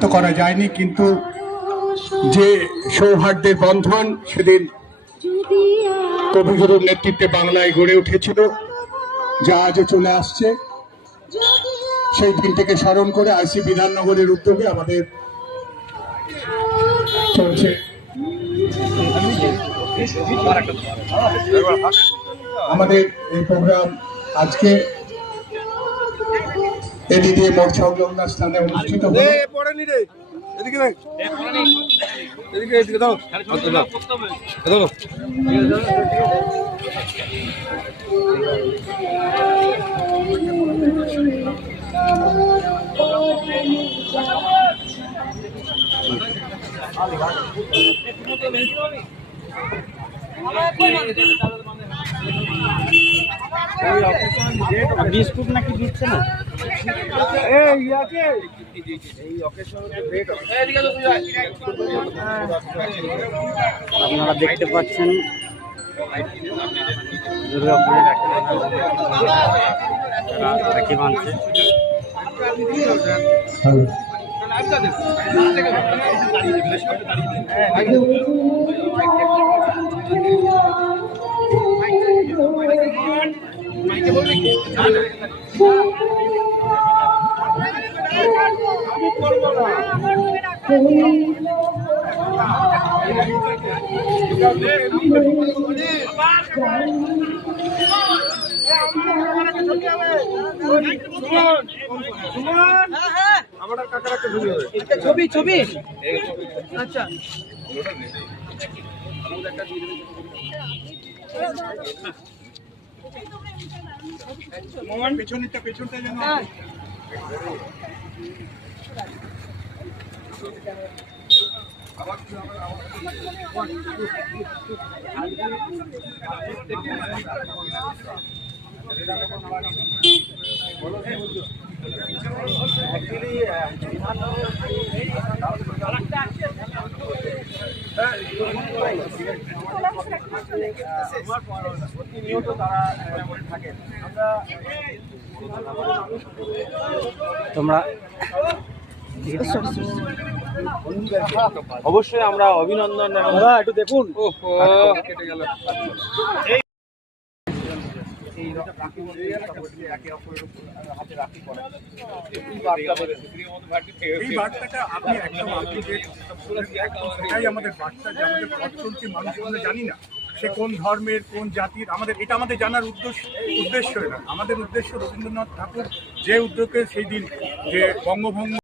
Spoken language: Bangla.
ব্যক্ত করা যায়নি, কিন্তু যে সৌহার্দ্যের বন্ধন সেদিন কবিগুরুর নেতৃত্বে বাংলায় গড়ে উঠেছিল, যা আজও চলে আসছে, সেই দিনটিকে স্মরণ করে আইসি বিধাননগরের উদ্যোগে আমাদের চলছে আমাদের এই প্রোগ্রাম। আজকে এদিকে মোট সংলগ্ন স্থানে অনুষ্ঠিত হলো। বিস্কুট নাকি দিচ্ছে না? আপনারা দেখতে পাচ্ছেন দুর্গাপুরের রাখি বাঁধছে। ছবি ছবি আচ্ছা পেছনটা যেন তোমরা অবশ্যই আমরা অভিনন্দন একটু দেখুন। কেটে গেল। এই বার্তাটা আপনি একদম আমাদের বার্তা, যে আমাদের পথ চলতি মানুষ আমরা জানি না সে কোন ধর্মের কোন জাতির, এটা আমাদের জানার উদ্দেশ্যই না। আমাদের উদ্দেশ্য রবীন্দ্রনাথ ঠাকুর যে উদ্যোগে সেই দিন যে বঙ্গভঙ্গ